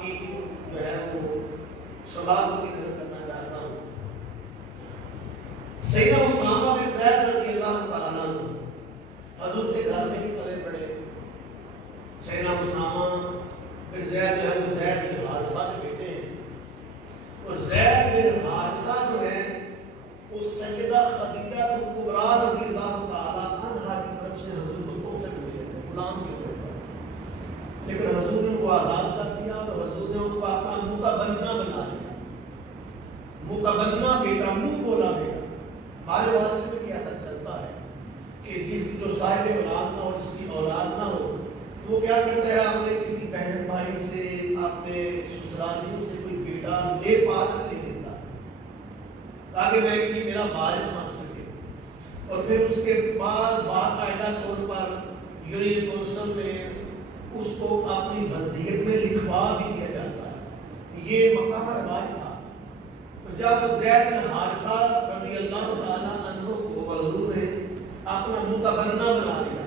آپ کی جو ہے وہ سوال کی نظر کرنا چاہتا ہوں۔ سیدنا اسامہ بن زید رضی اللہ تعالیٰ عنہ حضور کے گھر میں ہی پلے بڑے۔ سیدنا اسامہ بن زید جو ہے وہ زید بن حارثہ کے بیٹے ہیں، اور زید بن حارثہ جو ہے وہ سیدہ خدیجہ کبریٰ رضی اللہ تعالیٰ عنہا کی طرف سے حضور کو تحفے میں ملے تھے غلام کے طور پر، لیکن حضور نے ان کو آزاد کر دیا اور حضور نے ان کو اپنا متبنہ بنا لیا۔ متبنہ بیٹا، منہ بولا بیٹا۔ ہمارے واسطے میں ایسا چلتا ہے کہ جو صاحب اولاد نہ ہو، جس کی اولاد نہ ہو، وہ کیا کرتا ہے اپنے کسی بہن بھائی سے، اپنے سسرالیوں سے کوئی بیٹا لے پال لے دیتا ہے تاکہ میں کہ میرا وارث بن سکے، اور پھر اس کے بعد باقاعدہ طور پر یونین کونسل میں اس کو اپنی ولدیت میں لکھوا بھی دیا جاتا ہے۔ یہ مکہ کا رواج تھا۔ تو جب زید بن حارثہ رضی اللہ تعالیٰ عنہ کو حضور نے اپنا متبنہ بنا لیا،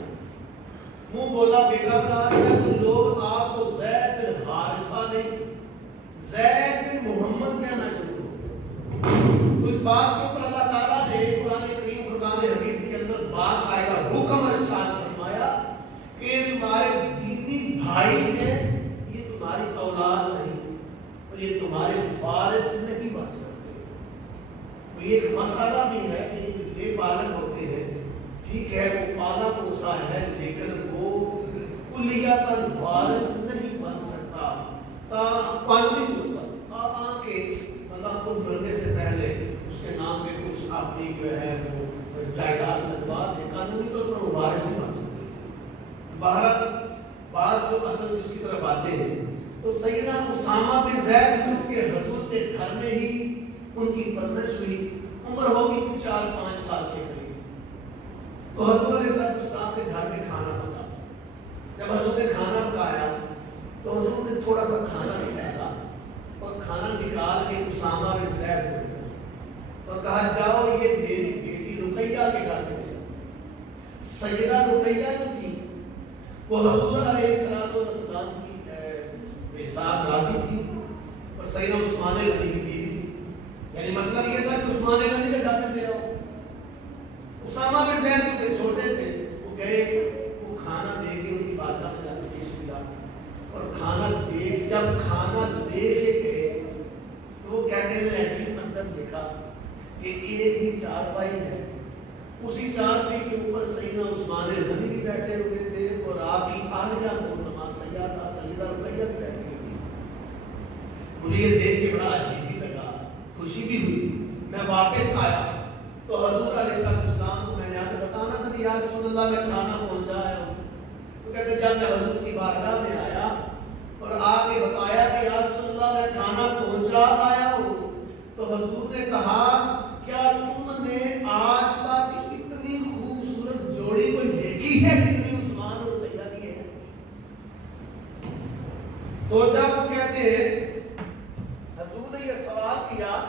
منہ بولا بیٹا بنا لیا، تو لوگ آپ کو زید بن حارثہ نہیں زید بن محمد کہنا شروع ہو گیا۔ تو اس بات کے اوپر اللہ تعالیٰ نے قرآن کریم فرقان حمید کے اندر باقاعدہ حکم ارشاد فرمایا کہ تمہارے دینی بھائی ہیں، یہ تمہاری اولاد نہیں اور یہ تمہارے وارث نہیں بن سکتے۔ تو یہ ایک مسئلہ بھی ہے کہ یہ پالک ہوتے ہیں، ٹھیک ہے وہ پالا پوسا ہے، لیکن وہ کلیتاً وارث نہیں بن سکتا۔ قانونی طور پر آنکھیں اللہ کو مرنے سے پہلے اس کے نام پہ کچھ اپنی جو ہے وہ جائیداد لگوا دے، قانونی طور پر وہ وارث نہیں بن سکتے۔ بہرحال بات جو اصل اس کی طرف آتے ہیں، تو سیدنا اسامہ بن زید جو کہ حضور کے گھر میں ہی ان کی پرورش ہوئی، عمر ہوگی 4-5 سال کے قریب، تو حضور علیہ السلام کے گھر میں کھانا پکا۔ جب حضور نے کھانا پکایا تو حضور نے تھوڑا سا کھانا نکالا اور کھانا نکال کے اسامہ بن زید کو دیا اور کہا جاؤ یہ میری بیٹی رقیہ کے گھر میں دے۔ سیدہ رقیہ جو تھی وہ حضور علیہ السلام کی ساتھ راضی تھی اور سیدنا عثمان غنی کی بیوی تھی، یعنی مطلب یہ تھا کہ عثمان غنی کے گھر میں دے رہا ہوں۔ اسامہ بن زید جو چھوٹے تھے وہ گئے، وہ کھانا دے کے ان کی بارگاہ میں جا کے پیش کیا، اور کھانا دیکھ جب کھانا دے کے گئے تو وہ کہتے ہیں میں ایسی منظر دیکھا کہ ایک ہی چارپائی ہے، اسی چارپائی کے اوپر سیدنا عثمان غنی بھی بیٹھے ہوئے تھے اور آپ کی عالیہ محترمہ سیدہ رقیہ بھی بیٹھی ہوئی تھی۔ مجھے یہ دیکھ کے بڑا عجیب بھی لگا، خوشی بھی ہوئی۔ میں واپس آیا تو حضور علیہ السلام کو میں نے آ کے بتانا تھا کہ یا رسول اللہ میں کھانا پہنچا آیا ہوں۔ تو کہتے جب میں حضور کی بارگاہ میں آیا اور آ کے بتایا کہ یا رسول اللہ میں کھانا پہنچا آیا ہوں، تو حضور نے کہا کیا تم نے آج تک اتنی خوبصورت جوڑی کوئی دیکھی ہے جتنی عثمان اور رقیہ کی ہے؟ تو جب وہ کہتے ہیں حضور نے یہ سوال کیا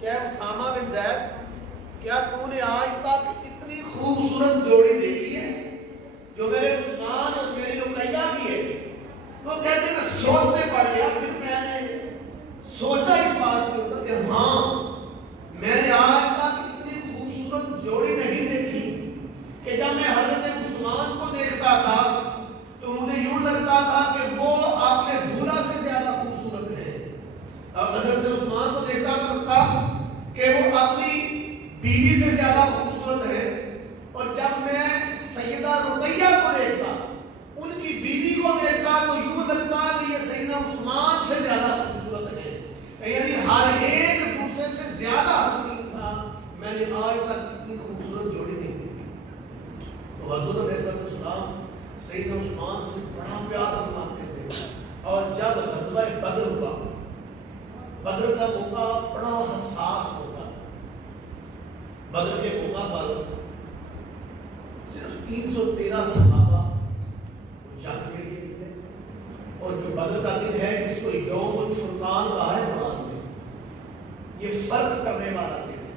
کہ اسامہ بن زید کیا تو نے آج تک اتنی خوبصورت جوڑی دیکھی ہے جو میرے عثمان اور میری رقیہ کی ہے؟ تو کہتے ہیں میں سوچ میں پڑ گیا، پھر میں نے سوچا اس بات کے اوپر کہ ہاں میں نے آج تک اتنی خوبصورت جوڑی نہیں دیکھی کہ جب میں حضرت عثمان کو دیکھتا تھا تو مجھے یوں لگتا تھا کہ وہ اپنے دولہا سے زیادہ خوبصورت ہے، اور حضرت عثمان کو دیکھتا تھا کہ وہ اپنی بیوی سے زیادہ خوبصورت ہے، اور جب میں سیدہ رقیہ کو دیکھتا، ان کی بیوی کو دیکھتا تو یوں لگتا کہ یہ سیدنا عثمان سے زیادہ خوبصورت ہے، یعنی ہر ایک دوسرے سے زیادہ حسین تھا۔ میں نے آج تک اتنی خوبصورت جوڑی نہیں دیکھی۔ تو حضور علیہ السلام سیدنا عثمان سے بڑا پیار فرماتے تھے، اور جب غزوہ بدر ہوا، بدر کا موقع بڑا حساس موقع تھا۔ بدر کے موقع پر صرف 313 صحابہ وہ جنگ کے لیے نکلے، اور جو بدر کا دن ہے جس کو یوم الفرقان کہا ہے قرآن میں، یہ فرق کرنے والا دن ہے،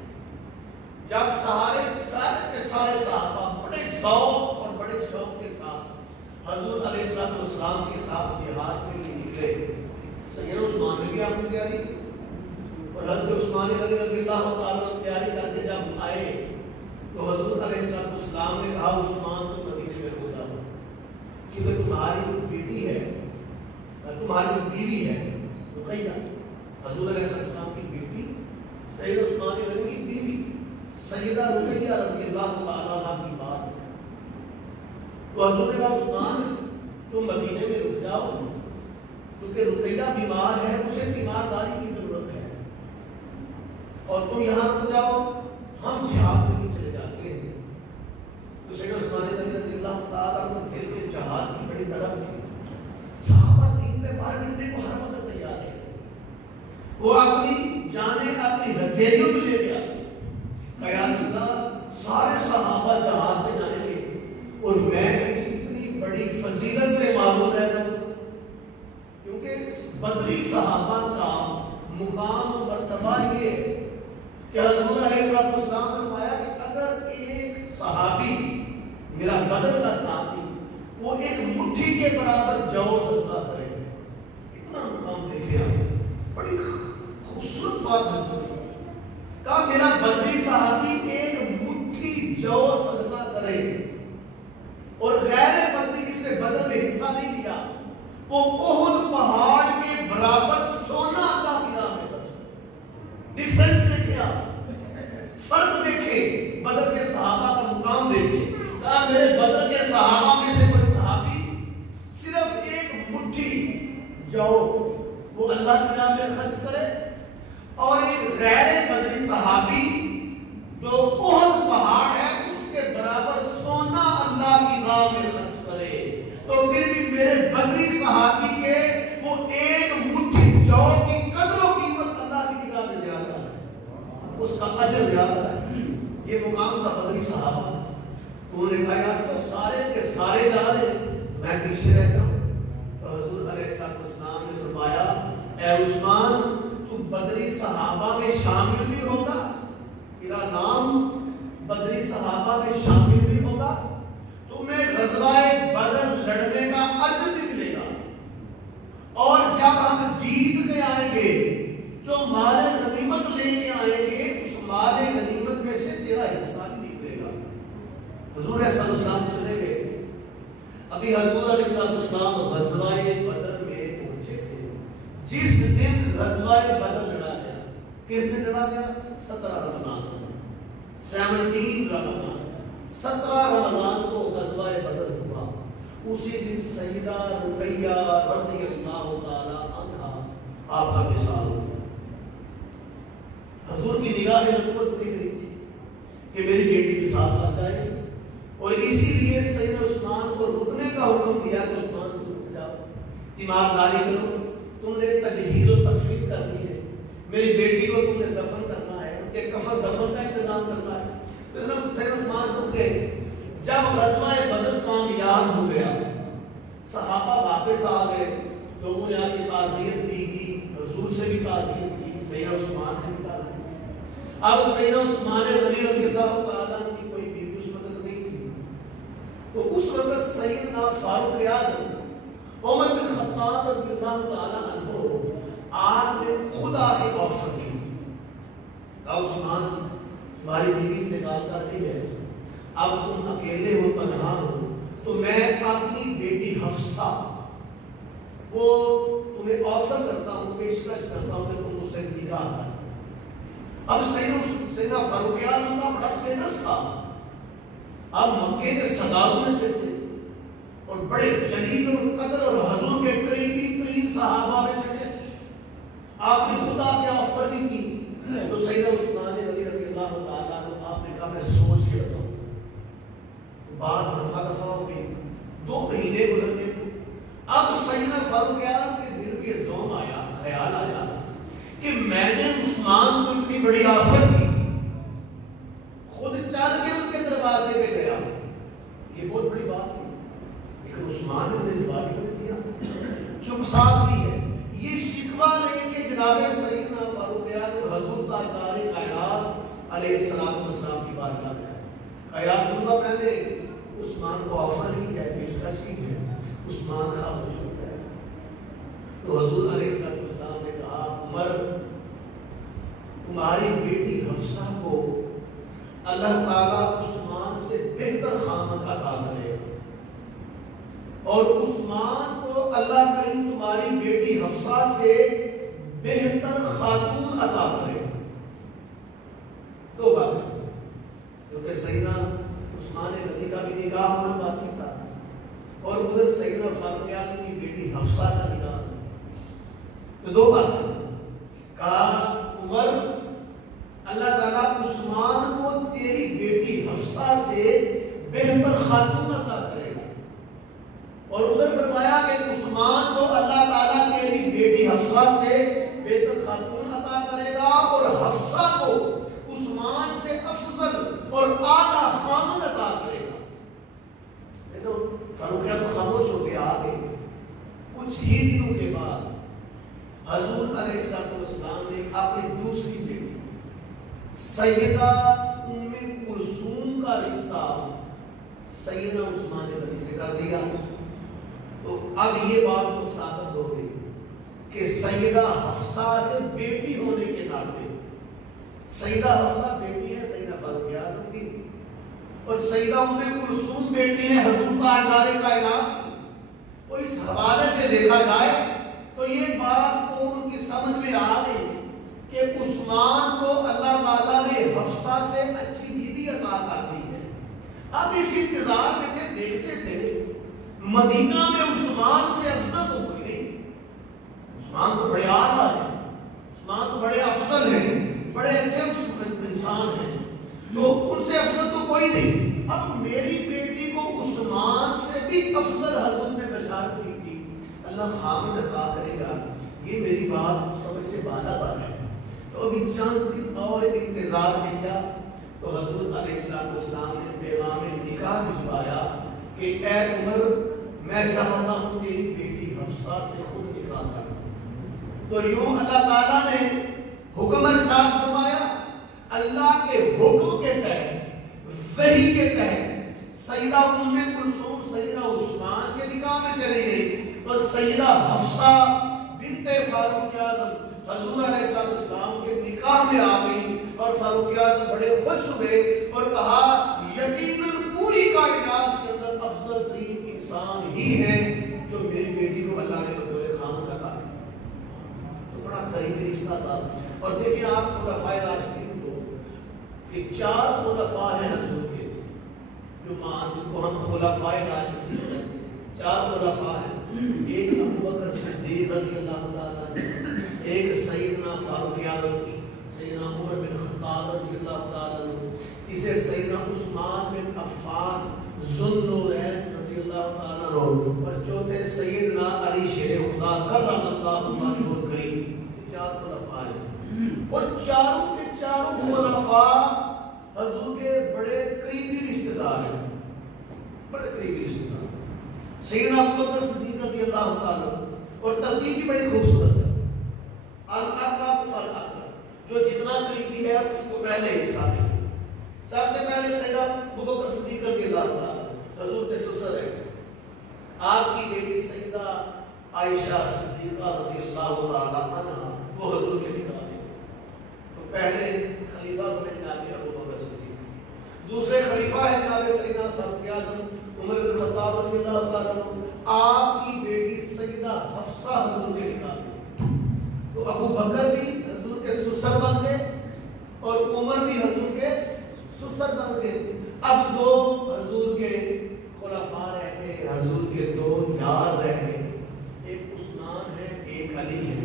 جب سارے کے سارے صحابہ بڑے ذوق اور بڑے شوق کے ساتھ حضور علیہ السلام کے ساتھ جہاد کے لیے نکلے، تیاری کی اور حضرت عثمان غنی رضی اللہ تعالیٰ تیاری کر کے جب آئے تو حضور علیہ السلام نے کہا عثمان تم مدینے میں رک جاؤ کیونکہ تمہاری جو بیٹی ہے تمہاری جو بیوی ہے رقیہ حضور علیہ السلام کی بیٹی سید عثمان غنی کی بیوی سیدہ رقیہ رضی اللہ تعالیٰ عنہ کی بات ہے تو حضور نے کہا عثمان تم مدینے میں رک جاؤ کیونکہ رقیہ بیمار ہے اسے تیمارداری کی ضرورت ہے اور تم یہاں رک جاؤ ہم جہاد میں چلے جاتے ہیں تو سید عثمان غنی رضی اللہ تعالیٰ عنہ دل میں جہاد کی بڑی طرف تھی صحابہ دین میں مار مٹنے کو ہر وقت تیار ہے وہ اپنی جانیں اپنی ہتھیلیوں میں لے گیا قیاس شدہ سارے صحابہ جہاد میں جانے لگے اور میں اس اتنی بڑی فضیلت سے معلوم رہتا ہوں کیونکہ بدری صحابہ کا مقام و مرتبہ یہ کہ حضور علیہ السلام نے فرمایا کہ اگر ایک صحابی میرا بدر کا ساتھی وہ ایک مٹھی کے برابر جو صدقہ کرے اتنا مقام دیکھے آپ بڑی خوبصورت بات ہے کہا میرا بدری صحابی ایک مٹھی جو صدقہ کرے اور غیر بدری جس نے بدر میں حصہ نہیں دیا وہ احد پہاڑ کے برابر سونا اللہ کی راہ میں خرچ کرے ڈیفرنس دیکھیں آپ فرق دیکھیں بدر کے صحابہ کا مقام دیکھیں کہا میرے بدر کے صحابہ میں سے کوئی صحابی صرف ایک مٹھی جو وہ اللہ کی راہ میں خرچ کرے اور ایک غیر بدری صحابی جو احد پہاڑ ہے اس کے برابر سونا اللہ کی راہ میں خرچ کرے تو پھر بھی میرے بدری صحابی کے وہ ایک مٹھی جو کی قدر و قیمت اللہ کی نگاہ میں زیادہ ہے اس کا اجر زیادہ ہے یہ مقام تھا بدری صحابہ تو انہوں نے کہا یار تو سارے کے سارے جا رہے میں پیچھے رہتا ہوں تو حضور علیہ السلام نے فرمایا اے عثمان تو بدری صحابہ میں شامل بھی ہوگا تیرا نام بدری صحابہ میں شامل بھی ہوگا تمہیں غزوہ بدر لڑنے کا اجر بھی ملے گا اور جب ہم جیت کے آئیں گے جو مال غنیمت لے کے آئیں گے اس مال غنیمت میں سے تیرا حصہ بھی نکلے گا حضور علیہ السلام چلے گئے ابھی حضور علیہ السلام غزوہ بدر میں پہنچے تھے جس دن غزوہ بدر لڑا گیا کس دن لڑا گیا 17 رمضان 17 رمضان کو غزوہ بدر ہوا اسی دن سیدہ رقیہ رضی اللہ تعالی عنہا آپ کا وصال ہوا حضور کی نگاہ نبوت بڑی قریب تھی کہ میری بیٹی کے ساتھ آ جائے گی اور اسی لیے سیدنا عثمان کو رکنے کا حکم دیا کہ عثمان کو رک جاؤ تیمارداری کرو تم نے تجہیز و تکفین کرنی ہے میری بیٹی کو تم نے دفن کرنا ہے ان کے کفن دفن کا انتظام کرنا ہے سید عثمان رک گئے جب غزوہ بدر کامیاب ہو گیا صحابہ واپس آ گئے لوگوں نے آ کے تعزیت بھی کی حضور سے بھی تعزیت کی سیدنا عثمان سے بھی تعزیت کی اب سیدنا عثمان غنی رضی اللہ تعالیٰ عنہ کی کوئی بیوی اس وقت نہیں تھی تو اس وقت سیدنا فاروق اعظم عمر بن خطاب رضی اللہ تعالیٰ عنہ آپ نے خدا کی آفر کی کہا عثمان تمہاری بیوی انتقال کر رہی ہے اب تم اکیلے ہو تنہا ہو تو میں اپنی بیٹی حفصہ وہ تمہیں آفر کرتا ہوں پیشکش کرتا ہوں کہ تم اس سے نکاح کر اب سیدنا فاروق اعظم کا بڑا سٹیٹس تھا اب مکے کے سرداروں میں سے تھے اور بڑے جلیل القدر اور حضور کے قریبی ترین صحابہ میں سے تھے آپ نے خدا کی آفر بھی کی تو سیدنا عثمان غنی رضی اللہ تعالیٰ عنہ آپ نے کہا میں سوچ کے بتاؤں بات دفعہ ہو گئی 2 مہینے گزر گئے اب سیدنا فاروق اعظم کے دل میں زوم آیا خیال آیا کہ میں نے عثمان کو اتنی بڑی آفر کی خود چل کے ان کے دروازے پہ گیا یہ بہت بڑی بات تھی لیکن عثمان نے مجھے جواب ہی نہیں دیا چپ ساتھ لی ہے یہ شکوہ نہیں کہ جناب سیدنا فاروق اعظم حضور تاجدار کائنات علیہ السلام کی بارگاہ میں آئے یا رسول اللہ میں نے عثمان کو آفر کی ہے پیشکش کی ہے عثمان خاموش ہو گیا تو حضور علیہ السلام نے کہا عمر تمہاری بیٹی حفصہ کو اللہ تعالیٰ عثمان سے بہتر خامد عطا کرے گا، اور عثمان کو اللہ کریم تمہاری بیٹی حفصہ سے بہتر خاتون عطا کرے گا۔ دو باتیں، کیونکہ سیدنا عثمان غنی کا بھی نکاح ہونا باقی تھا اور ادھر سیدنا فاطمہ کی بیٹی حفصہ کا نکاح، تو دو باتیں کہا عمر اللہ تعالیٰ عثمان کو تیری بیٹی حفصہ سے بہتر خاتون عطا کرے گا، اور ادھر فرمایا کہ عثمان کو اللہ تعالیٰ تیری بیٹی حفصہ سے بہتر خاتون عطا کرے گا اور حفصہ کو عثمان سے افضل اور اعلیٰ خامد عطا کرے گا۔ فاروق اعظم خاموش ہو کے آگے کچھ ہی دنوں کے بعد حضور علیہ السلام نے اپنی دوسری بیٹی سیدہ ام کلثوم کا رشتہ سیدنا عثمان غنی سے کر دیا۔ تو اب یہ بات تو ثابت ہو گئی کہ سیدہ حفصہ سے بیٹی ہونے کے ناطے، سیدہ حفصہ بیٹی ہے سیدنا فاروق اعظم کی، اور سیدہ ام کلثوم بیٹی ہے حضور تاجدار کائنات کی۔ تو اس حوالے سے دیکھا جائے تو یہ بات تو ان کی سمجھ میں آ گئی کہ عثمان کو اللہ تعالیٰ نے حفصہ سے اچھی بیوی عطا کر دی ہے۔ اب اس انتظار میں تھے، دیکھتے تھے مدینہ میں عثمان سے افضل تو کوئی نہیں، عثمان تو بڑے اعلیٰ ہیں، عثمان تو بڑے افضل ہیں، بڑے اچھے انسان ہیں، تو ان سے افضل تو کوئی نہیں۔ اب میری بیٹی کو عثمان سے بھی افضل حضور نے بشارت دی تھی اللہ خامد عطا کرے گا، یہ میری بات سمجھ سے بالا بار ہے۔ تو ابھی چند دن اور انتظار کیا تو حضور علیہ السلام نے پیغام نکاح بھجوایا کہ اے عمر میں چاہتا ہوں تیری بیٹی حفصہ سے خود نکاح کر۔ تو یوں اللہ تعالیٰ نے حکم ارشاد فرمایا، اللہ کے حکم کے تحت، وحی کے تحت سیدہ ام کلثوم سیدہ عثمان کے نکاح میں چلی گئی، اور سیدہ حفصہ بنت فاروق اعظم حضور علیہ السلام کے نکاح میں آ گئی، اور فاروق اعظم بڑے خوش ہوئے اور کہا یقیناً پوری کائنات کے اندر افضل ترین انسان ہی ہے جو میری بیٹی کو اللہ نے بطور خامد عطا کیا۔ تو بڑا قریبی رشتہ تھا۔ اور دیکھیں آپ خلفائے راشدین کو کہ 4 خلفاء ہیں حضور کے، جو جن کو ہم خلفائے راشدین کہتے ہیں، 4 خلفاء ہیں۔ ایک ابو بکر صدیق رضی اللہ تعالیٰ عنہ، ایک سیدنا فاروق اعظم، سیدنا عمر بن خطاب رضی اللہ تعالیٰ عنہ، تیسرے سیدنا عثمان بن عفان ذو النورین رضی اللہ تعالیٰ عنہ، اور چوتھے سیدنا علی شیر خدا کرم اللہ وجہہ الکریم۔ 4 خلفاء ہیں، اور چاروں کے چاروں خلفاء حضور کے بڑے قریبی رشتہ دار ہیں، بڑے قریبی رشتہ دار۔ سیدنا ابو بکر صدیق رضی اللہ تعالیٰ عنہ، اور ترتیب بھی بڑی خوبصورت ہے، الاقرب فالاقرب، جو جتنا قریبی ہے اس کو پہلے حصہ دیں۔ سب سے پہلے سیدنا ابو بکر صدیق رضی اللہ تعالیٰ حضور کے سسر ہیں، آپ کی بیٹی سیدہ عائشہ صدیقہ رضی اللہ تعالیٰ عنہ وہ حضور کے نکاح میں۔ تو پہلے خلیفہ بنے جناب ابو بکر صدیق، دوسرے خلیفہ ہیں جناب سیدنا فاروق اعظم عمر بن خطاب رضی اللہ تعالیٰ عنہ، آپ کی بیٹی سیدہ حفصہ حضور کے نکاح میں۔ تو ابو بکر بھی حضور کے سسر بن گئے اور عمر بھی حضور کے سسر بن گئے۔ اب 2 حضور کے خلفاء رہ گئے، حضور کے 2 یار رہ گئے، ایک عثمان ہے ایک علی ہے۔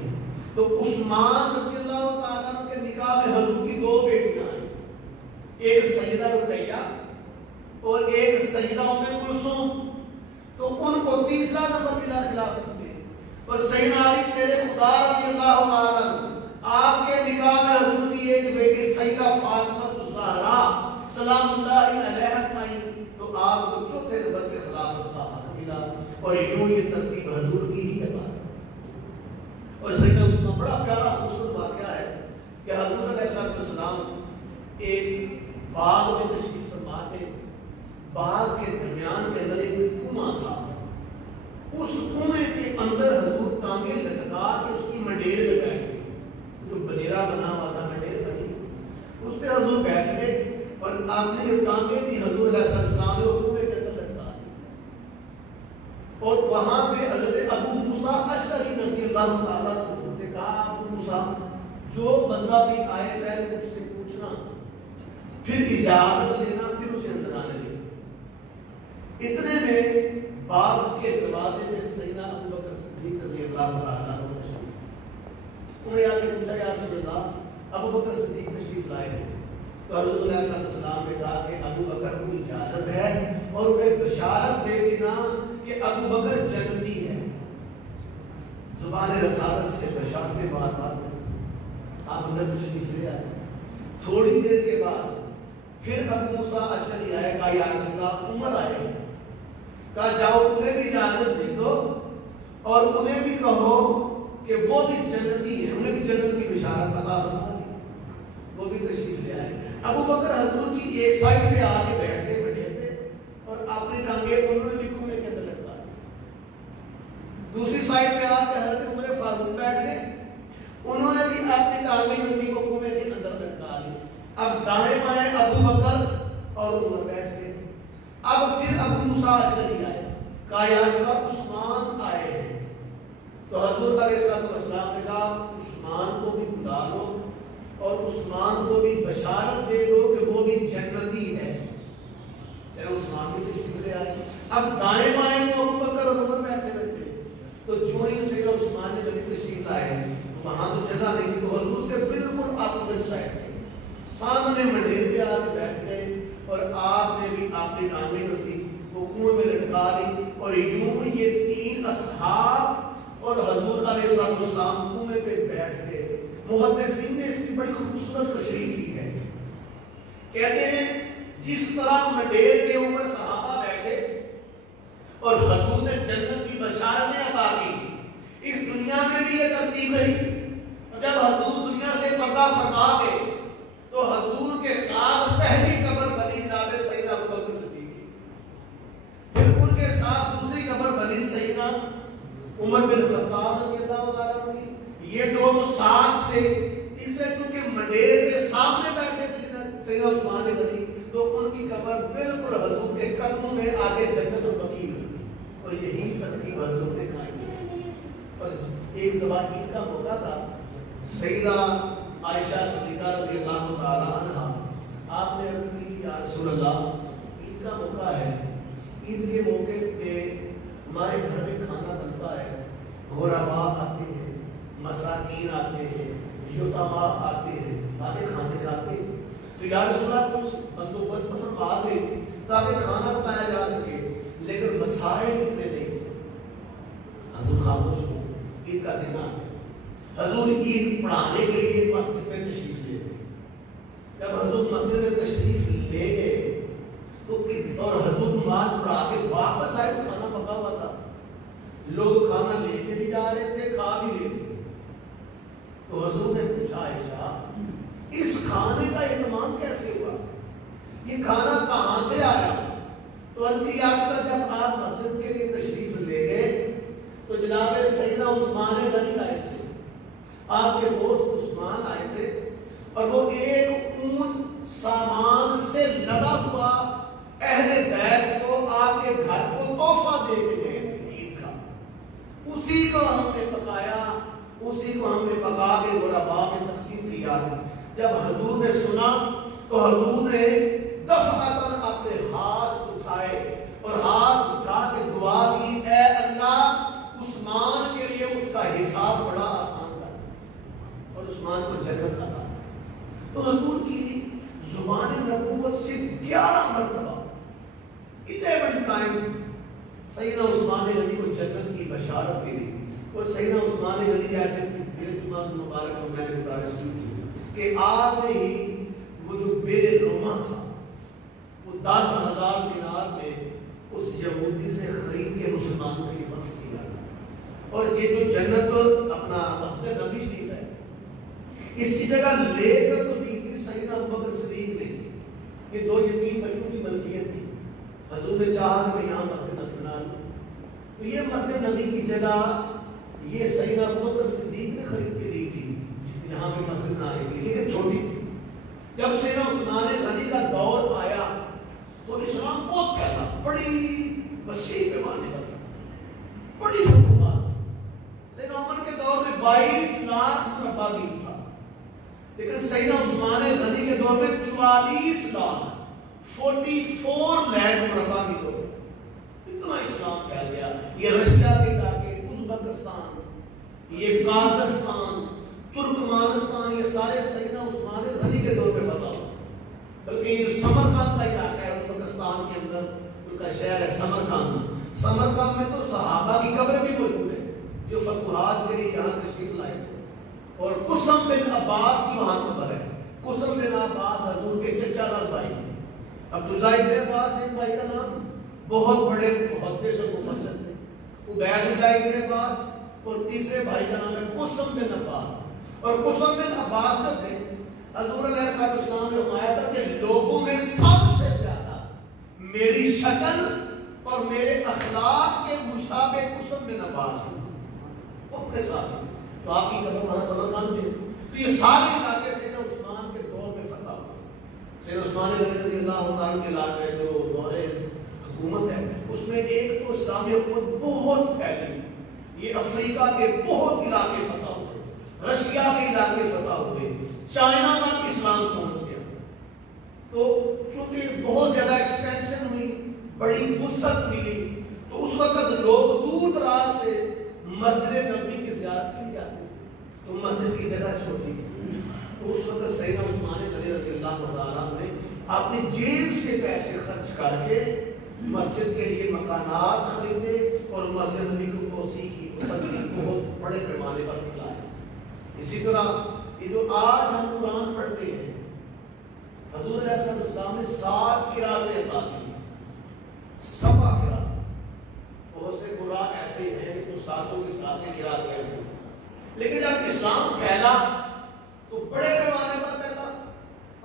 تو عثمان رضی اللہ تعالیٰ عنہ کے نکاح میں حضور کی 2 بیٹیاں ہیں، ایک سیدہ رقیہ اور ایک سیدہ ام کلثوم۔ تو ان کو تیسرا نمبر ملا خلافت میں، اور سیدنا علی شیر خدا رضی اللہ تعالیٰ عنہ آپ کے نکاح میں حضور کی ایک بیٹی سیدہ فاطمہ الزہرا سلام اللہ علیہ اجمعین، تو آپ کو چوتھے نمبر پہ خلافت کا حق ملا، اور یوں یہ ترتیب حضور کی ہی ہے بات۔ اور سیدنا عثمان بڑا پیارا خوبصورت واقعہ ہے کہ حضور علیہ السلام ایک باغ میں تشریف فرما تھے، باغ کے درمیان کے اندر ایک کنواں تھا، اس کنویں کے اندر حضور ٹانگیں لٹکا کے اس کی منڈیر میں بیٹھ گئے، اس پہ حضور بیٹھ گئے اور آپ نے جو ٹانگیں تھی حضور علیہ السلام نے وہ کنویں کے اندر لٹکا دی، اور وہاں پہ حضرت ابو موسیٰ اشعری رضی اللہ تعالیٰ عنہ نے کہا ابو موسیٰ جو بندہ بھی آئے پہلے مجھ سے پوچھنا، پھر اجازت لینا، پھر اسے اندر آنے دینا۔ اتنے میں باغ کے دروازے میں سیدنا ابو بکر صدیق رضی اللہ تعالیٰ عنہ تشریف، انہوں نے آ کے پوچھا یا رسول اللہ ابو بکر صدیق تشریف لائے ہیں، تو حضرت علیہ السلام نے کہا کہ ابو بکر کو اجازت ہے اور انہیں بشارت دے دینا کہ ابو بکر جنتی ہے۔ زبان رسالت سے بشارتیں بار بار آپ اندر تشریف لے آئے۔ تھوڑی دیر کے بعد پھر ابو موسیٰ اشعری آئے، کہا یا رسول اللہ عمر آئے ہیں، کہا جاؤ انہیں بھی اجازت دے دو اور انہیں بھی کہو کہ وہ بھی جنتی ہے، انہیں بھی جنت کی بشارت عطا فرما دی۔ وہ بھی تشریف لے آئے۔ ابو بکر حضور کی ایک سائڈ پہ آ کے بیٹھ کے بڑھے تھے اور اپنی ٹانگیں انہوں نے بھی کنویں کے اندر لٹکا دی، دوسری سائڈ پہ آ کے حضرت عمر فاروق بیٹھ گئے، انہوں نے بھی اپنی ٹانگیں جو تھی وہ کنویں کے اندر لٹکا دی۔ اب دائیں بائیں ابو بکر اور عمر بیٹھ گئے۔ اب پھر ابو موسیٰ اشعری آئے، کہا یا رسول اللہ عثمان آئے ہیں، تو حضور علیہ السلام نے کہا عثمان کو بھی بلا لو اور عثمان کو بھی بشارت دے دو کہ وہ بھی جنتی ہے۔ چلو عثمان بھی تشریف لے آئے۔ اب دائیں بائیں کو ابو بکر اور عمر بیٹھے ہوئے تھے، تو جو ہی سیدنا عثمان نے جب تشریف لائے وہاں تو جگہ نہیں تھی، تو حضور کے بالکل اپوزٹ سائڈ پہ سامنے منڈیر پہ آ کے بیٹھ گئے اور آپ نے بھی اپنی ٹانگیں جو تھی وہ کنویں میں لٹکا دی، اور یوں یہ تین اصحاب اور حضور علیہ السلام کنویں پہ بیٹھ گئے۔ محدثین نے اس کی بڑی خوبصورت تشریح کی ہے، کہتے ہیں جس طرح منڈیر کے اوپر صحابہ بیٹھے اور حضور نے جنت کی بشارتیں عطا کی، اس دنیا میں بھی یہ ترتیب رہی، اور جب حضور دنیا سے پردہ فرما گئے تو حضور کے ساتھ پہلی قبر بنی جناب سیدنا ابو بکر صدیق کی، پھر ان کے ساتھ دوسری قبر بنی سیدنا عمر بن خطاب رضی اللہ عنہ کی، یہ دونوں ساتھ تھے، اس لیے کیونکہ منڈیر کے سامنے بیٹھے تھے سیدنا عثمان غنی، تو ان کی قبر بالکل حضور کے قدموں میں آگے جنت اور بقیع میں، اور یہی ترتیب حضور نے قائم کی۔ اور ایک دفعہ عید کا موقع تھا، سیدہ عائشہ صدیقہ رضی اللہ تعالی عنہ آپ نے عرض کی یا رسول اللہ عید کا موقع ہے، عید کے موقع پہ ہمارے گھر میں کھانا بنتا ہے، غرباء آتے ہیں، مساکین آتے ہیں، یتیما آتے ہیں، آگے کھانے کھاتے ہیں، تو یا رسول اللہ کچھ بندوبست فرما دے تاکہ کھانا پکایا جا سکے، لیکن مسائل اتنے نہیں تھے۔ حضور خاموش ہو، عید کا دن آ گیا، حضور عید پڑھانے کے لیے مسجد میں تشریف لے گئے۔ جب حضور مسجد میں تشریف لے گئے تو اور حضور نماز پڑھا کے واپس آئے تو کھانا پکا ہوا تھا، لوگ کھانا لے کے بھی جا رہے تھے، کھا بھی رہے تھے، تو حضور نے پوچھا عائشہ اس کھانے کا اہتمام کیسے ہوا، یہ کھانا کہاں سے آیا؟ تو عرض کی یا رسول اللہ جب آپ مسجد کے لیے تشریف لے گئے تو جناب سیدنا عثمان غنی آئے تھے، آپ کے دوست عثمان آئے تھے، اور وہ ایک اونٹ سامان سے لدا ہوا اہل بیت کو آپ کے گھر کو تحفہ دے کے گئے تھے عید کا، اسی کو ہم نے پکایا، اسی کو ہم نے پکا کے غرباء میں تقسیم کیا۔ جب حضور نے سنا تو حضور نے دفعتاً اپنے ہاتھ اٹھائے اور ہاتھ اٹھا کے دعا کی، اے اللہ عثمان کے لیے اس کا حساب بڑا آسان کر اور عثمان کو جنت عطا۔ تو حضور کی زبان نبوت سے 11 مرتبہ 11 ٹائم سیدنا عثمان غنی کو جنت کی بشارت ملی، اور سیدنا عثمان غنی جیسے میرے جمعہ مبارک میں نے گزارش کی تھی کہ آپ نے ہی وہ جو بیر روما تھا وہ 10,000 دینار میں اس یہودی سے خرید کے مسلمانوں کے لیے وقف کیا تھا، اور یہ جو جنت اپنا مسجد نبی شریف ہے اس کی جگہ لے کر تو دی تھی سیدنا ابو بکر صدیق نے، یہ 2 یتیم بچوں کی ملکیت تھی، حضور نے چاہا کہ میں یہاں مسجد نبی بنا لوں، تو یہ مسجد نبی کی جگہ یہ سیدنا ابو بکر صدیق نے خرید کے دی تھی یہاں پہ مسجد بنانے کے لیے، لیکن چھوٹی تھی۔ جب سیدنا عثمان غنی کا دور آیا تو اسلام بہت پھیلا، بڑی وسیع پیمانے پر، بڑی فتوحات۔ سیدنا عمر کے دور میں 22 لاکھ مربع میل تھا، لیکن سیدنا عثمان غنی کے دور میں 44 لاکھ 44 لاکھ مربع میل ہو گئے۔ اتنا اسلام پھیل گیا۔ یہ رشیا کے علاقے، ازبکستان، یہ قازقستان، ترکمانستان، یہ سارے سیدنا عثمان غنی کے دور میں فتح ہوئے۔ بلکہ یہ سمرقند کا علاقہ ہے ازبکستان کے اندر، ان کا شہر ہے سمرقند۔ سمرقند میں تو صحابہ کی قبریں بھی موجود ہیں جو فتوحات کے لیے یہاں تشریف لائے تھے۔ اور قسم بن عباس کی وہاں قبر ہے۔ قسم بن عباس حضور کے چچا لال بھائی ہیں۔ عبداللہ ابن عباس ایک بھائی کا نام، بہت بڑے محدث اور مفسر تھے۔ عبید اللہ ابن عباس، اور تیسرے بھائی کا نام ہے قسم بن عباس۔ اور قسم بن عباس جو تھے، حضور علیہ السلام نے فرمایا تھا کہ لوگوں میں سب سے زیادہ میری شکل اور میرے اخلاق کے مشابہ قسم بن عباس ہیں، وہ اپنے ساتھ ہیں۔ تو آپ کی قبر وہاں سمرقند میں، تو یہ سارے علاقے سیدنا عثمان کے دور میں فتح ہوئے۔ سیدنا عثمان رضی اللہ عنہ کے علاقے جو دور حکومت ہے، اس میں ایک تو اسلامی حکومت بہت پھیلی، یہ افریقہ کے بہت علاقے فتح ہوئے، رشیا کے علاقے فتح ہوئے، چائنا تک اسلام پہنچ گیا۔ تو چونکہ بہت زیادہ ایکسپینشن ہوئی، بڑی وسعت ملی، تو اس وقت لوگ دور دراز سے مسجد نبوی کی زیارت کے لیے جاتے تھے، تو مسجد کی جگہ چھوٹی تھی۔ تو اس وقت سیدنا عثمان غنی رضی اللہ تعالیٰ نے اپنی جیب سے پیسے خرچ کر کے مسجد کے لیے مکانات خریدے اور مسجد نبوی کو توسیع کی، بہت بڑے پیمانے پر نکلا ہے۔ اسی طرح یہ جو آج ہم قرآن پڑھتے ہیں، حضور علیہ السلام نے 7 قرأتیں عطا کی، 7 قرأت۔ بہت سے قراء ایسے ہیں جو 7 کی 7 قرأتیں ہیں، لیکن جب اسلام پھیلا تو بڑے پیمانے پر پھیلا،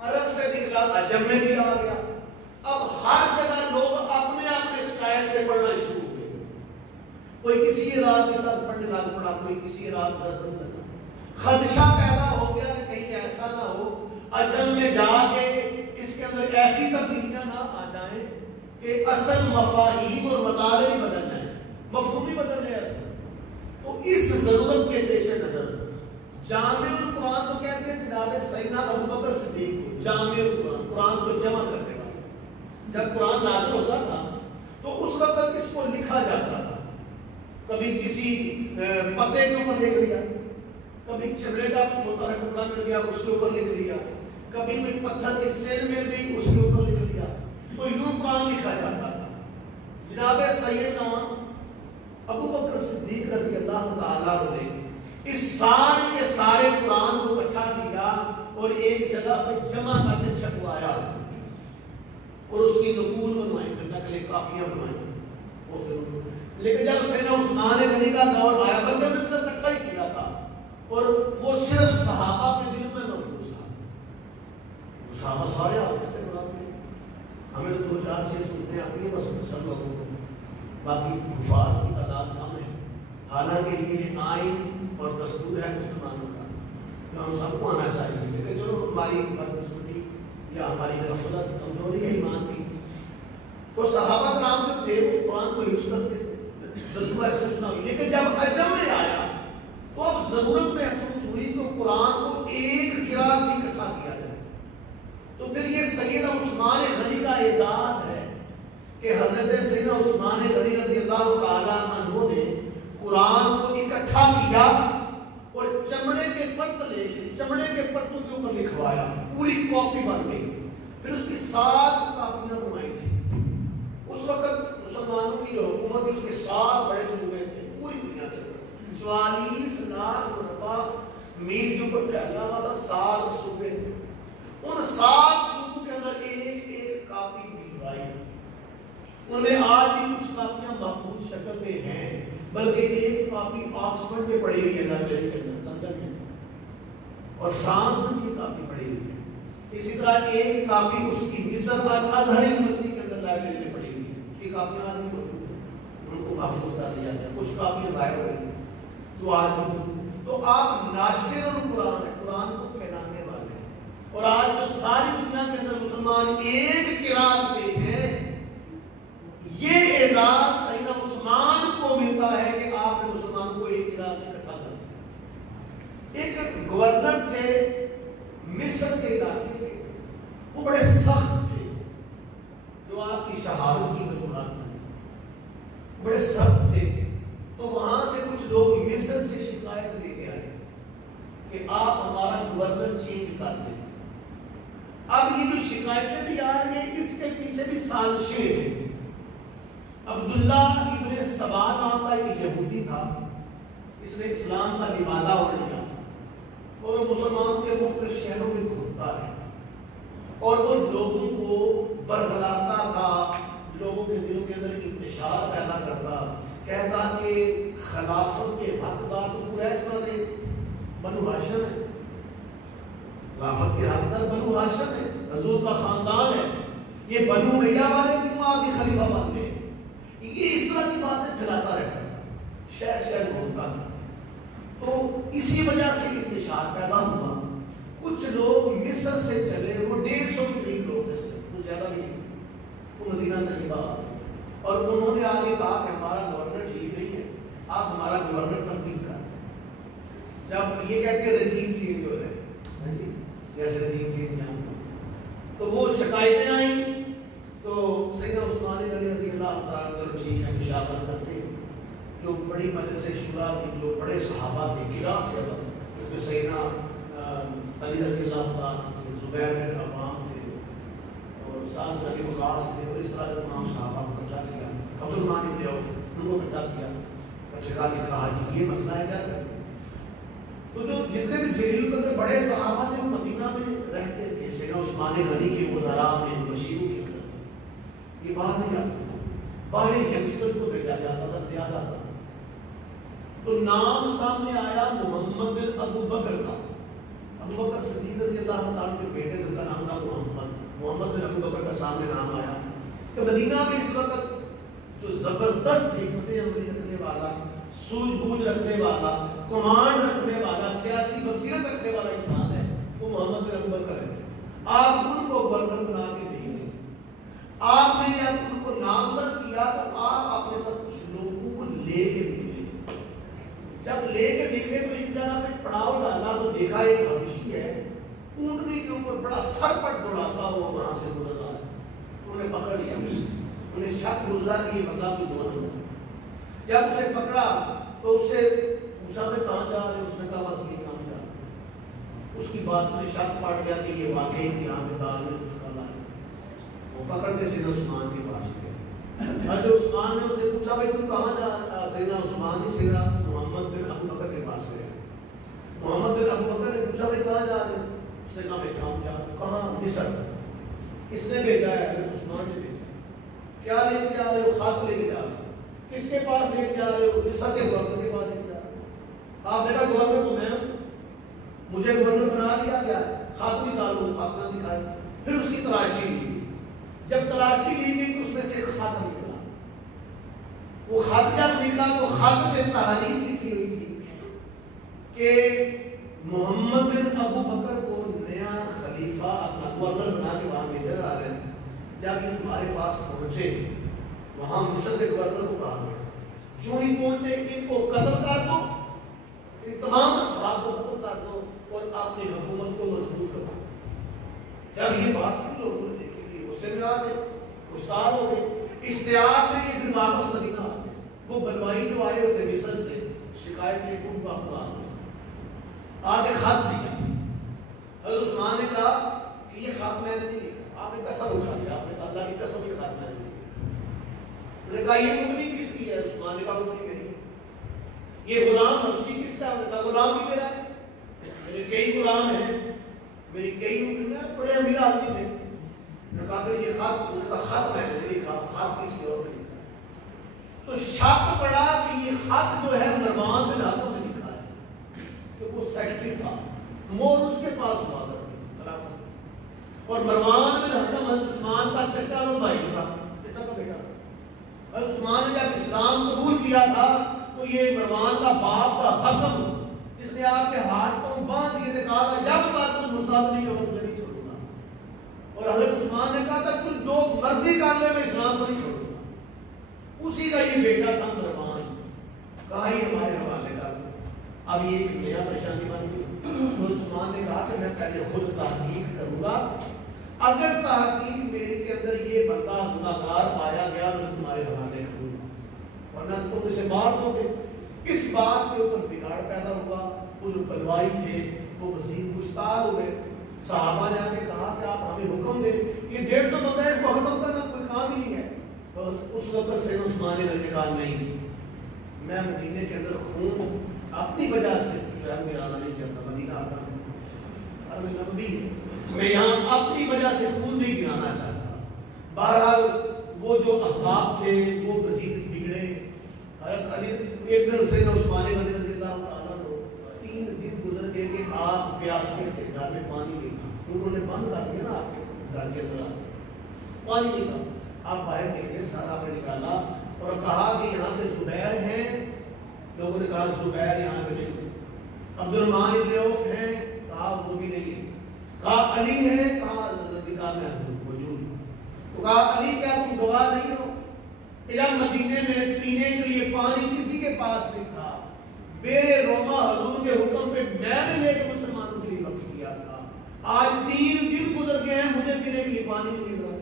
عرب سے نکلا، عجم میں بھی آ گیا۔ اب ہر جگہ لوگ اپنے اپنے اسٹائل سے پڑھنا شروع ہو گئے، کوئی کسی رات کے ساتھ پڑھنے لگ پڑا، کوئی کسی رات کے ساتھ پڑھنے لگا۔ خدشہ پیدا ہو گیا کہ کہیں ایسا نہ ہو عجم میں جا کے اس کے اندر ایسی تبدیلیاں نہ آ جائیں کہ اصل مفاہیم اور مطالب ہی بدل جائیں، مفہوم ہی بدل جائے اصل۔ تو اس ضرورت کے پیش نظر جامع القرآن تو کہتے ہیں جناب سیدنا ابوبکر صدیق کو، جامع القرآن، قرآن کو جمع کرنے والا۔ جب قرآن نازل ہوتا تھا تو اس وقت اس کو لکھا جاتا تھا، کبھی کسی پتے کے اوپر لکھ لیا، کبھی چمڑے کا چھوٹا ہے ٹکڑا مل گیا اس کے اوپر لکھ لیا، کبھی کوئی پتھر کی سین مل گئی اس کے اوپر لکھ لیا، تو یوں قرآن لکھا جاتا تھا۔ جناب سیدنا ابوبکر صدیق رضی اللہ تعالیٰ نے اس سارے کے سارے قرآن کو اکٹھا کیا اور ایک جگہ پہ جمع کر کے چھپوایا اور اس کی نقول بنوائی، پھر نقلیں کاپیاں بنوائی۔ لیکن جب سیدنا عثمان غنی کا دور آیا، بلکہ میں سے اکٹھا ہی کیا تھا اور وہ صرف صحابہ کے دل میں محفوظ تھا۔ صحابہ سارے حافظ سے قرآن میں، ہمیں تو 2-4-6 سنتے آتی ہیں بس سب لوگوں کو، باقی حفاظ کی تعداد کم ہے۔ حالانکہ یہ آئین اور دستور ہے مسلمانوں کا جو ہم سب کو آنا چاہیے، لیکن چلو ہماری بدقسمتی یا ہماری غفلت کمزوری ہے ایمان کی۔ تو صحابہ کرام جو تھے وہ قرآن کو حفظ کرتے تھے، ضرورت محسوس نہ ہوئی۔ لیکن جب عجم میں آیا تو اب ضرورت محسوس ہوئی کہ قرآن کو ایک قرأت بھی اکٹھا کیا جائے۔ تو پھر یہ سیدنا عثمان غنی کا اعزاز ہے کہ حضرت سیدنا عثمان غنی رضی اللہ تعالیٰ عنہ نے قرآن کو اکٹھا کیا اور چمڑے کے پرت لے کے چمڑے کے پرتوں کے اوپر لکھوایا، پوری کاپی بن گئی۔ پھر اس کی 7 کاپیاں بنائی تھی۔ اس وقت مسلمانوں کی جو حکومت تھی اس کے 7 بڑے صوبے تھے پوری دنیا کے اندر، 44 لاکھ مربع میل کے اوپر پھیلا ہوا تھا، 7 صوبے تھے۔ ان 7 صوبوں کے اندر ایک ایک کاپی بھجوائی۔ ان میں آج بھی کچھ کاپیاں محفوظ شکل میں ہیں، بلکہ ایک کاپی آکسفورڈ میں پڑی ہوئی ہے لائبریری کے اندر لندن میں، اور فرانس میں یہ کاپی پڑی ہوئی ہے۔ اسی طرح ایک کاپی اس کی مصر ازہر یونیورسٹی کے اندر لائبریری میں پڑی ہوئی ہے، اس کی کاپیاں آج بھی موجود ہیں، ان کو محفوظ کر لیا گیا، کچھ کاپیاں ظاہر ہو گئی تو آج بھی۔ تو آپ ناشر القرآن ہیں، قرآن کو پھیلانے والے ہیں، اور آج جو ساری دنیا کے اندر مسلمان ایک قرات پہ ہیں، یہ اعزاز سیدنا عثمان کو ملتا ہے کہ آپ نے مسلمانوں کو ایک قرات میں اکٹھا کر دیا۔ ایک گورنر تھے مصر کے علاقے کے، وہ بڑے سخت تھے، جو آپ کی شہادت کی وجوہات میں بڑے سخت تھے۔ تو وہاں سے کچھ لوگ مصر سے شکایت لے کے آئے کہ آپ ہمارا گورنر چینج کر دیں۔ اب یہ جو شکایتیں بھی آ رہی ہیں، اس کے پیچھے بھی سازشیں ہیں۔ عبداللہ ابن سبا نام کا ایک یہودی تھا، اس نے اسلام کا لبادہ اڑ لیا اور وہ مسلمانوں کے مختلف شہروں میں گھومتا رہتا اور وہ لوگوں کو ورغلاتا تھا، لوگوں کے دلوں کے اندر انتشار پیدا کرتا، کہتا کہ خلافت کے حقدار تو قریش والے بنو ہاشم ہے، خلافت کے حقدار بنو ہاشم ہے، حضور کا خاندان ہے، یہ بنو امیہ والے کیوں آگے خلیفہ بن گئے؟ یہ اس طرح کی باتیں پھیلاتا رہتا تھا، شہر شہر گھومتا تھا۔ تو اسی وجہ سے انتشار پیدا ہوا۔ کچھ لوگ مصر سے چلے، وہ 150 کے قریب لوگ تھے، کچھ زیادہ بھی نہیں، وہ مدینہ طیبہ آ گئے اور انہوں نے آگے کہا کہ ہمارا گورنر ٹھیک نہیں ہے، آپ ہمارا گورنر تبدیل کر دیں۔ جب یہ کہتے ہیں رجیم چینج ہو رہے ہیں، جیسے رجیم چینج نہ ہو، تو وہ شکایتیں آئیں تو سیدنا عثمان غنی رضی اللہ تعالیٰ عنہ ٹھیک ہے مشاورت کرتے، جو بڑی مجلس شورا تھی، جو بڑے صحابہ تھے، قرات سے اس میں سیدنا علی رضی اللہ تعالیٰ تھے، زبیر بن عوام تھے اور سعد بن ابی وقاص تھے، اور اس طرح کے تمام صحابہ کو اکٹھا کیا، عبدالرحمن بن عوف ان کو اکٹھا کیا، اکٹھا کے کہا جی یہ مسئلہ ہے، کیا کریں؟ تو جو جتنے بھی جلیل القدر بڑے صحابہ تھے وہ مدینہ میں رہتے تھے، سیدنا عثمان غنی کے وزراء میں، مشیروں کے اندر، یہ باہر نہیں جاتا تھا، باہر ینگسٹر کو بھیجا جاتا تھا زیادہ تر۔ تو نام سامنے آیا محمد بن ابو بکر کا، ابو بکر صدیق رضی اللہ عنہ کے بیٹے جن کا نام تھا محمد بن ابو بکر کا سامنے نام آیا کہ مدینہ میں اس وقت جو زبردست حکمت عملی رکھنے والا، سوجھ بوجھ رکھنے والا، کمانڈ رکھنے والا، سیاسی بصیرت رکھنے والا انسان ہے، وہ محمد بن ابو بکر ہے۔ آپ ان کو گورنر بنا کے بھیج دیں۔ آپ نے جب ان کو نامزد کیا تو آپ اپنے ساتھ کچھ لوگوں کو لے کے نکلے۔ جب لے کے نکلے تو ایک جگہ پہ پڑاؤ ڈالا تو دیکھا ایک حبشی ہے، اونٹنی کے اوپر بڑا سر پٹ دوڑاتا ہوا وہاں سے گزر رہا ہے۔ انہوں نے پکڑ لیا اسے، انہیں شک گزرا کہ یہ بندہ کوئی گورنر ہے۔ جب اسے پکڑا تو اس سے پوچھا میں کہاں جا رہے، اس نے کہا بس یہ کہاں جا رہا۔ اس کی بات میں شک پڑ گیا کہ یہ واقعی یہاں پہ دال میں کچھ ڈالا ہے۔ وہ پکڑ کے سیدنا عثمان کے پاس گئے۔ حضرت عثمان نے اسے پوچھا بھائی تم کہاں جا رہا؟ سیدنا عثمان نے سیدنا محمد بن ابو بکر کے پاس گئے۔ محمد بن ابو بکر نے پوچھا بھائی کہاں جا رہے؟ اس نے کہا میں کام جا رہا۔ کہاں؟ مصر۔ کس نے بھیجا ہے؟ حضرت عثمان نے بھیجا۔ کیا لے کے جا رہے ہو؟ خط لے کے جا رہے ہو۔ کس کے پاس لے کے جا رہے ہو؟ مصر کے گورنر کے پاس لے کے جا رہے ہو۔ آپ نے کہا گورنر تو میں ہوں، مجھے گورنر بنا دیا گیا ہے، خط نکالو، خط نہ دکھائے۔ پھر اس کی تلاشی لی۔ جب تلاشی لی گئی تو اس میں سے خط نکلا۔ وہ خط جب نکلا تو خط میں تحریر لکھی ہوئی تھی کہ محمد بن ابو بکر کو نیا خلیفہ اپنا گورنر بنا کے وہاں بھیجا جا رہے ہیں، جب یہ تمہارے پاس پہنچے وہاں مصر کے گورنر کو کہا گیا جو ہی پہنچے ان کو قتل کر دو، ان تمام اصحاب کو قتل کر دو اور اپنی حکومت کو مضبوط کرو۔ جب یہ بات ان لوگوں نے دیکھی کہ غصے میں آ گئے، گستاخ ہو گئے، اشتیاق میں یہ پھر واپس مدینہ آ گئے۔ وہ بنوائی جو آئے ہوئے تھے مصر سے شکایت لے کے واپس آ گئے، آگے خط دیا۔ حضرت عثمان نے کہا کہ یہ خط میں نے نہیں لکھا۔ آپ نے قسم اٹھا لیا، آپ نے کہا اللہ کی قسم یہ خط میں نے لکھا۔ انہوں نے کہا یہ اونٹنی کس کی ہے؟ عثمان نے کہا اونٹنی میری ہے۔ یہ غلام حبشی کس کا؟ نے کہا غلام بھی میرا ہے، میرے کئی غلام ہیں، میری کئی اونٹنیاں، بڑے امیر آدمی تھے۔ انہوں نے کہا پھر یہ خط، انہوں نے کہا خط میں نے نہیں لکھا، خط کسی اور نے لکھا۔ تو شک پڑا کہ یہ خط جو ہے مروان بن حکم نے لکھا ہے، کہ وہ سیکرٹری تھا، مور اس کے پاس ہوا تھا، اور مروان بن حکم عثمان کا چچا اور بھائی تھا، چچا کا بیٹا۔ عثمان نے جب اسلام قبول کیا تھا تو یہ مروان کا باپ کا حکم، جس نے آپ کے ہاتھ پاؤں باندھ دیے تھے، کہا تھا جب تک تم مرتد نہیں ہو مجھے نہیں چھوڑ۔ اور حضرت عثمان نے کہا تھا کچھ جو مرضی کر لے میں اسلام کو نہیں چھوڑوں گا. اسی کا یہ بیٹا تھا درمان, کہا یہ ہمارے حوالے کر دو. اب یہ ایک نیا پریشانی بن گئی. تو عثمان نے کہا کہ میں پہلے خود تحقیق کروں گا, اگر تحقیق میرے کے اندر یہ بندہ گناہگار پایا گیا تو میں تمہارے حوالے کروں گا, ورنہ تم اسے مار دو گے. اس بات کے اوپر بگاڑ پیدا ہوا. وہ جو بلوائی تھے وہ مزید گشتار ہوئے. صحابہ نے آ کے کہا کہ آپ ہمیں حکم دیں, یہ 150 بندہ ہے, اس کو ختم کرنا کوئی کام ہی نہیں ہے. تو اس وقت سیدنا عثمان نے کہا نہیں, میں مدینے کے اندر خون اپنی وجہ سے جو ہے میرانا نہیں چاہتا. مدینہ حرم نبوی, میں یہاں اپنی وجہ سے خون نہیں گرانا چاہتا. بہرحال وہ جو احباب تھے وہ مزید بگڑے. حضرت علی ایک دن سیدنا عثمان غنی رضی اللہ تعالیٰ کو 3 دن گزر گئے کہ آپ پیاسے تھے, گھر میں پانی نہیں تھا. انہوں نے بند کر دیا نا آپ کے گھر کے اندر پانی نہیں تھا. آپ باہر نکلے, سارا نے نکالا اور کہا کہ یہاں پہ زبیر ہیں. لوگوں نے کہا زبیر یہاں پہ نہیں. عبد الرحمن ابن عوف ہیں, کہا وہ بھی نہیں ہے. کہا علی ہے, کہا نکاح میں موجود. تو کہا علی کیا تم گواہ نہیں ہو؟ جب مدینے میں پینے کے لیے پانی کسی کے پاس نہیں تھا, میرے روما حضور کے حکم پہ میں نے لے کے مسلمانوں کے لیے بخش دیا تھا. آج 3 دن گزر گئے ہیں, مجھے پینے کے لیے پانی نہیں مل رہا.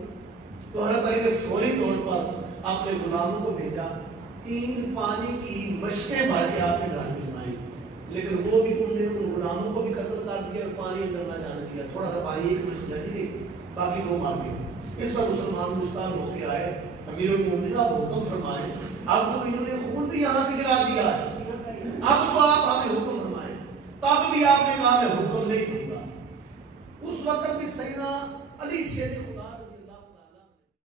تو حضرت علی نے فوری طور پر اپنے غلاموں کو بھیجا, 3 پانی کی مشکیں بھر کے آپ کے گھر میں جمائی. لیکن وہ بھی انہوں نے ان غلاموں کو بھی قتل کر دیا اور پانی اندر نہ جانے دیا. تھوڑا سا پانی ایک مشک جاتی گئی, باقی 2 مار گئے. اس پر مسلمان مشتاق ہو کے آئے, امیر المومنین آپ حکم فرمائیں, اب تو انہوں نے خون بھی یہاں بھی گرا دیا ہے, اب تو آپ ہمیں حکم فرمائیں. تب بھی آپ نے کہا میں حکم نہیں دوں گا. اس وقت بھی سیدنا علی سے